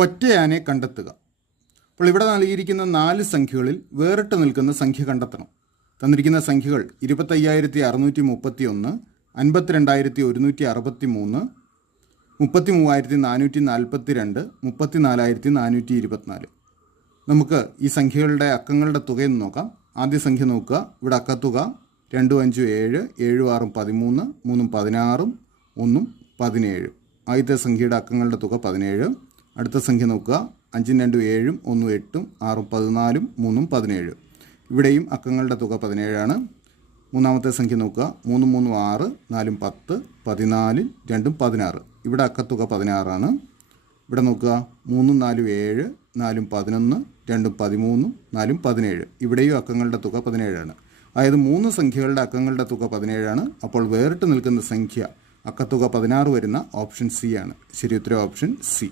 ഒറ്റയാനെ കണ്ടെത്തുക. അപ്പോൾ ഇവിടെ നൽകിയിരിക്കുന്ന 4 സംഖ്യകളിൽ വേറിട്ട് നിൽക്കുന്ന സംഖ്യ കണ്ടെത്തണം. തന്നിരിക്കുന്ന സംഖ്യകൾ 25,631, 52,163, 33,442, 34,424. നമുക്ക് ഈ സംഖ്യകളുടെ അക്കങ്ങളുടെ തുകയെന്ന് നോക്കാം. ആദ്യ സംഖ്യ നോക്കുക. ഇവിടെ അക്കത്തുക 2 5 7, 7 6 13, 3 16, 1 17. ആദ്യത്തെ സംഖ്യയുടെ അക്കങ്ങളുടെ തുക 17. അടുത്ത സംഖ്യ നോക്കുക. 5 2 7, 1 8, 6 14, 3 17. ഇവിടെയും അക്കങ്ങളുടെ തുക 17 ആണ്. മൂന്നാമത്തെ സംഖ്യ നോക്കുക. 3 3 6, 4 10, 14, 2 16. ഇവിടെ അക്കത്തുക 16 ആണ്. ഇവിടെ നോക്കുക. 3 4 7, 4 11, 2 13, 4 17. ഇവിടെയും അക്കങ്ങളുടെ തുക 17 ആണ്. അതായത് 3 സംഖ്യകളുടെ അക്കങ്ങളുടെ തുക 17 ആണ്. അപ്പോൾ വേറിട്ട് നിൽക്കുന്ന സംഖ്യ അക്കത്തുക 16 വരുന്ന ഓപ്ഷൻ സി ആണ്. ശരി ഉത്തരം ഓപ്ഷൻ സി.